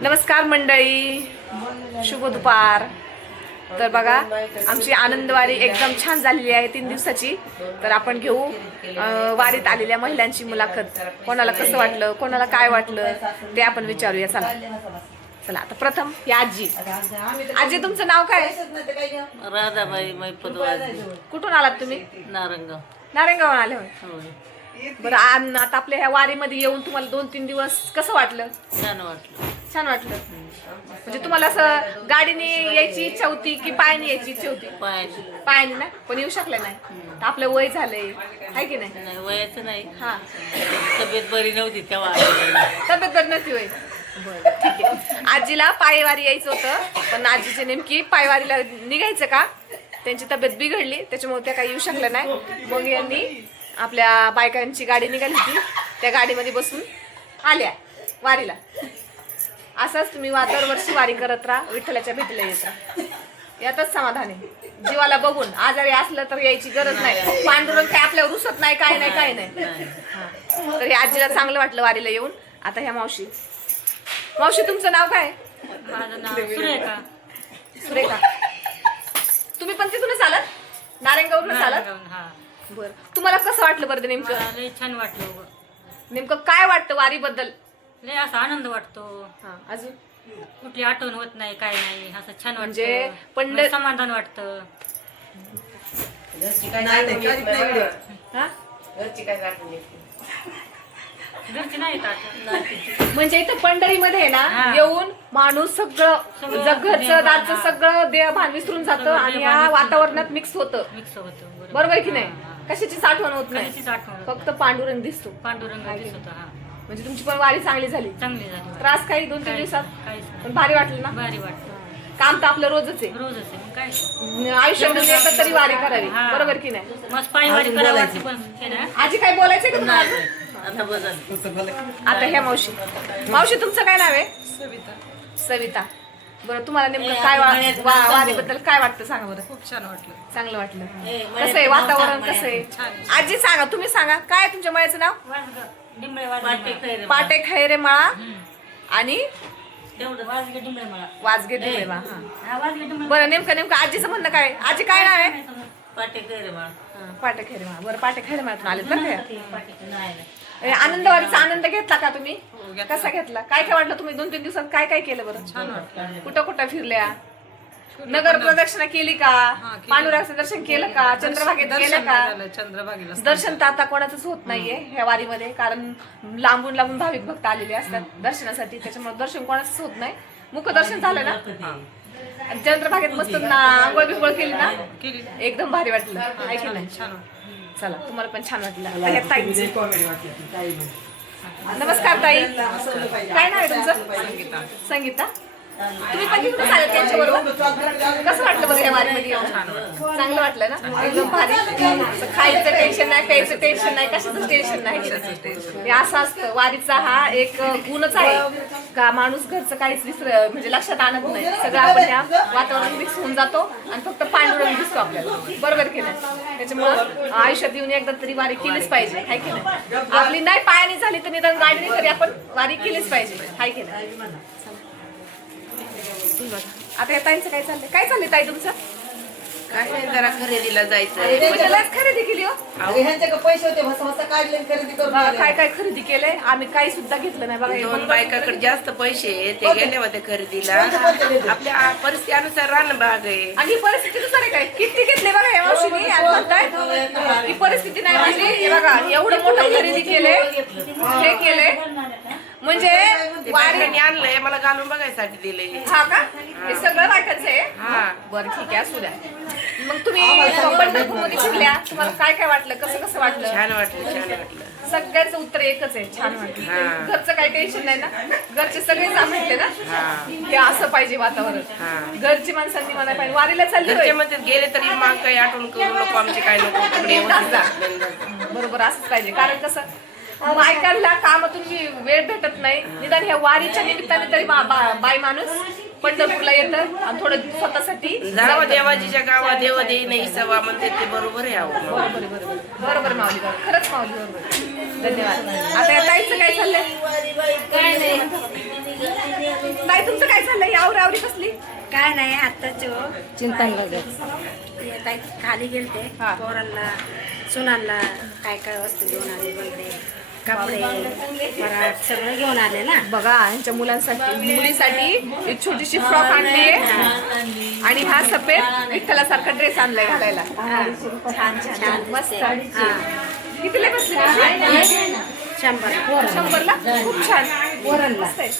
नमस्कार मंडळी, शुभ दुपार. तर बघा आमची आनंदवारी एकदम छान झालेली आहे 3 दिवसाची. तर आपण घेऊ वारीत आलेल्या महिलांची मुलाखत. कोणाला कसं वाटलं, कोणाला काय वाटलं ते आपण विचारूया. चला चला. आता प्रथम ही आजी. आजी तुमचं नाव काय? राधाबाई मैपतवाजी. कुठून आलात तुम्ही? नारंगाव. नारायणगावहून आले होय. बरं, आता आपल्या ह्या वारीमध्ये येऊन तुम्हाला 2-3 दिवस कसं वाटलं? छान वाटलं. छान वाटलं. म्हणजे तुम्हाला असं गाडीने यायची इच्छा होती की पायाने यायची इच्छा होती? पायाने. पायाने ना, पण येऊ शकले नाही. तर आपलं वय झालंय, आहे की नाही? नाही वयाचं नाही. हा, तब्येत बरी नव्हती तेव्हा. तब्येत बरी नव्हती वय. बरं ठीक आहे. आजीला पायवारी यायचं होतं, पण आजीचे नेमकी पायवारीला निघायचं का त्यांची तब्येत बिघडली, त्याच्यामुळे त्या काही येऊ शकल्या नाही. मग यांनी आपल्या बायकांची गाडी निघाली होती, त्या गाडीमध्ये बसून आल्या वारीला. असंच तुम्ही दरवर्षी वारी करत राहा, विठ्ठलाच्या भेटीला येत राहा, यातच समाधान आहे. जीवाला बघून आजारी असलं तर यायची गरज नाही. पांडुरंग काय आपल्यावर रुसत नाही, काय नाही काय नाही. तर हे आजीला चांगलं वाटलं वारीला येऊन. आता ह्या मावशी. मावशी तुमचं नाव काय? माझं नाव सुरेखा. सुरेखा. तुम्ही पण तिथूनच आलात? नारायणगावरूनच आलात? हा. बरं, तुम्हाला कसं वाटलं बरं नेमकं? मला लय छान वाटलं. नेमकं काय वाटतं वारीबद्दल? लय असा आनंद वाटतो. हा, अजून कुठली आठवण होत नाही, काय नाही, असं छान म्हणजे वाटतं. मला समाधान वाटतं. हा? घरची नाही आठवण. म्हणजे इथं पंढरीमध्ये आहे ना, हा. येऊन माणूस सगळं घरचं दारचं सगळं देहभान विसरून जातं आणि या वातावरणात मिक्स होतं. मिक्स होतं. बरोबर आहे की नाही? कशाचीच आठवण होत नाही, कशाचीच आठवण होत फक्त पांडुरंग दिसतो. पांडुरंग दिसत. हा, म्हणजे तुमची पण वारी चांगली झाली. चांगली झाली. त्रास काही 2-3 दिवसात काहीच पण भारी वाटलं ना? भारी वाटतं. काम तर आपलं रोजच आहे. रोजच आहे. मग काय आयुष्यामध्ये एकदा तरी वारी करावी. हा. बरोबर की नाही? मस्त पायवारी करायची पण हे ना. आजी काय बोलायचंय का तुम्हाला? आता बदल. आता ह्या मावशी. मावशी तुमचं काय नाव आहे? सविता. बरं, तुम्हाला नेमकं काय वारीबद्दल काय वाटतं सांगा बरं. खूप छान वाटलं. चांगलं वाटलं. कसं आहे वातावरण, कसं आहे? आजी सांगा, तुम्ही सांगा काय आहे तुमच्या मळ्याचं नाव? पाटे खैरे मळा आणि वाजगे डिंबळे मळा. हा, बरं, नेमकं आजीचं म्हणणं काय? आजी काय नाव आहे? पाटे खैरे मळा. बरं, पाटे खैरे मळ्यातून आलेत बरं का? आनंदवारीचा आनंद घेतला का तुम्ही? कसा घेतला? काय काय वाटलं? तुम्ही 2-3 दिवसात काय काय केलं बरं? छान वाटलं. कुठं कुठं फिरल्या? नगर प्रदक्षिणा केली का? पांडुरंगाचं दर्शन केलं का? चंद्रभागेत गेलं का? चंद्रभागेला दर्शन तर आता कोणाचंच होत नाहीये ह्या वारीमध्ये, कारण लांबून लांबून भाविक भक्त आलेले असतात दर्शनासाठी, त्याच्यामुळे दर्शन कोणाचंच होत नाही. मुखदर्शन झालं ना? आणि चंद्रभागेत मस्त आंघोळ बिंघोळ केली ना? एकदम भारी वाटलं, आहे की नाही? छान. चला, तुम्हाला पण छान वाटलं. आता ह्या ताईंचं. नमस्कार ताई, काय नाव आहे तुमचं? संगीता. तुम्ही पण तिकडून आले त्यांच्याबरोबर. कसं वाटलं बरं या वारीमध्ये येऊन? चांगलं वाटलं ना? एकदम भारी. असं खायचं टेन्शन नाही, प्यायचं टेन्शन नाही, कशाचं टेन्शन नाही. हे असं असतं, वारीचा हा एक गुणच आहे का माणूस घरचं काहीच म्हणजे लक्षात आणत नाही. सगळं आपण या वातावरण मिक्स होऊन जातो आणि फक्त पांडुरंग दिसतो आपल्याला. बरोबर की नाही? त्याच्यामुळं आयुष्यात येऊन एकदा तरी वारी केलीच पाहिजे, आहे की नाही? आपली नाही पायाने झाली तर निदान गाडीने तरी आपण वारी केलीच पाहिजे, आहे की नाही? आता या ताईंचं काय चाललंय? काय चाललंय ताई तुमचं? काय नाही, जरा खरेदीला जायचं. म्हणजे लयच खरेदी केली हो. पैसे होते भसा काढले खरेदी करून. बघा काय काय खरेदी केलंय. आम्ही काही सुद्धा घेतलं नाही बघा. 2 बायकाकडे जास्त पैसे आहे, ते गेले होते खरेदीला. आपल्या परिस्थितीनुसार रान बाग आहे. आणि ही परिस्थिती नुसार आहे काय? किती घेतले बघा या मावशीने आणि म्हणताय ही परिस्थिती नाही माझी. हे बघा एवढं मोठं खरेदी केले, हे केले म्हणजे वारीने आणलंय, मला घालून बघायसाठी दिले. हा का? हे सगळं बायकांचं आहे? हा. बरं ठीक आहे, असू द्या. मग तुम्ही पंढरपूरमध्ये फिरल्या, तुम्हाला काय काय वाटलं? कसं कसं वाटलं? छान वाटलं, छान वाटलं. सगळ्याचं उत्तर एकच आहे, छान वाटलं. घरचं काही टेन्शन नाही ना? घरचे सगळे म्हटले ना हे असं पाहिजे वातावरण. घरची माणसांनी म्हणा पाहिजे वारीला चालली होय. त्याच्यामध्ये गेले तरी मग काही आठवण करू नको आमचे, काय नको. बरोबर असंच पाहिजे, कारण कसं बायकांना कामातून वेळ भेटत नाही. निदान ह्या वारीच्या निमित्ताने तरी बाई माणूस पंढरपूरला येतं आणि थोडं स्वतःसाठी जावा देवाजीच्या गावा देव देई नाही सवा म्हणते ते बरोबर आहे. बरोबर बरोबर बरोबर माऊली, बरोबर खरंच माऊली, बरोबर. धन्यवाद. आता या ताईचं काय चाललंय? काय नाही. नाही तुमचं काय चाललंय आवरावरी कसली काय नाही आत्ताच चिंता खाली गेलते हा. पोरांना सुनांना काय काय वस्तू घेऊन आले वगैरे कपडे पराठ सगळं घेऊन आले ना. बघा यांच्या मुलांसाठी मुलीसाठी एक छोटीशी फ्रॉक आणली आणि हा सफेद विठ्ठलासारखा ड्रेस आणलाय घालायला. छान छान मस्त हा कितीला बसली कशी? 100 100ला खूप छान मस्त आहे.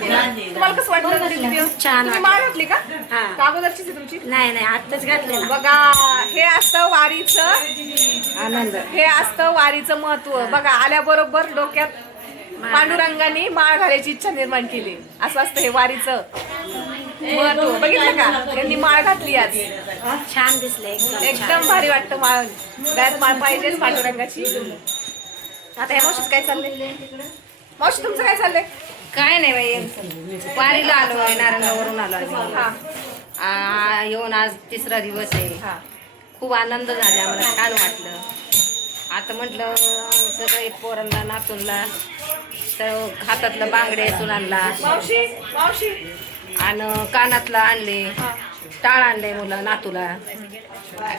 तुम्हाला कसं वाटलं व्हिडिओ? छान तुम्ही माळ घातली का? हा. का अगोदरचीच आहे तुमची? नाही नाही आत्ताच घातले ना. बघा हे असतं वारीचं आनंद हे असतं वारीचं महत्व. बघा आल्याबरोबर डोक्यात पांडुरंगाने माळ घालायची इच्छा निर्माण केली. असं असतं हे वारीचं महत्व. बघितलं का त्यांनी माळ घातली आज. छान दिसले एकदम एकदम भारी वाटतं माळ. गळ्यात माळ पाहिजेच पांडुरंगाची. आता या मावशीच काय चाललंय? मावशी तुमचं काय चाललंय? काय नाही बाई वारीला आलोय नारंगावरून आलो आम्ही. येऊन आज 3रा दिवस आहे. हा खूप आनंद झाला आम्हाला छान वाटलं. आता म्हटलं सगळे पोरांना नातूनला सर्व हातातलं बांगडे सुनांना मावशी मावशी आणि कानातलं आणले टाळ आणले मुलं नातूला.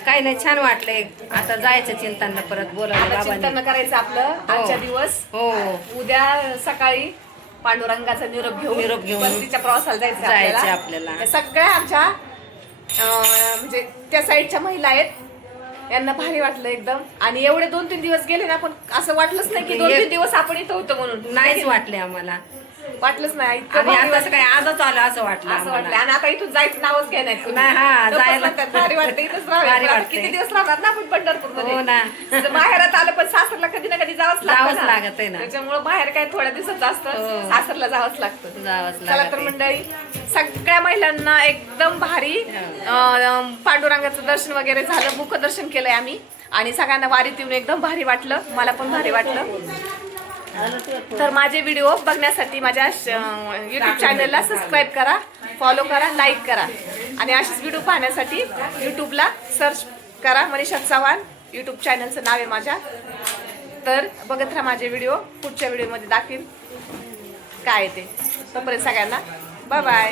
काही नाही छान वाटलंय. आता जायचं चिंतांना परत बोलायला आता चिंतन बाबांनी. करायचं आपलं आजच्या दिवस. हो उद्या सकाळी पांडुरंगाचा निरोप निरोप घेऊन परतीच्या प्रवासाला जायचं जायचं आपल्याला. या सगळ्या आमच्या म्हणजे त्या साईडच्या महिला आहेत. यांना भारी वाटलं एकदम. आणि एवढे 2-3 दिवस गेले ना पण असं वाटलंच नाही की 2-3 दिवस आपण इथं होतो म्हणून. नाहीच वाटले आम्हाला. वाटलंच नाही. इतकं आणि भारी आता काय आजच आलं असं वाटलं असं वाटलं. आम्हाला. आणि आता इथून जायचं नावच घ्या नाही कोणी. नाही, हा, लोकं जायला- म्हणतात, भारी वाटतं इथंच भारी राहावं. वाटतंय. किती दिवस राहणार ना आपण पंढरपूर हो ना. मध्ये. माहेरात आलं पण सासरला कधी ना कधी जावंच जावंच लागतं लागत आहे ना. त्याच्यामुळे बाहेर काय थोड्या दिवसाचं असतं. हो. सासरला जावंच लागतं. जावंच चला लागत तर आहे. मंडळी सगळ्या महिलांना एकदम भारी पांडुरंगाचं दर्शन वगैरे झालं. मुखदर्शन केलंय आम्ही आणि सगळ्यांना वारीत येऊन एकदम भारी वाटलं. मला पण भारी वाटलं. तर माझे व्हिडिओ बघण्यासाठी माझ्या यूट्यूब चॅनलला सबस्क्राईब करा, फॉलो करा, लाईक करा आणि असेच व्हिडिओ पाहण्यासाठी यूट्यूबला सर्च करा. मनीषा चव्हाण यूट्यूब चॅनलचं नाव आहे माझ्या. तर बघत राहा माझे व्हिडिओ. पुढच्या व्हिडिओमध्ये दाखवीन काय आहे ते. तोपर्यंत सगळ्यांना बाय बाय.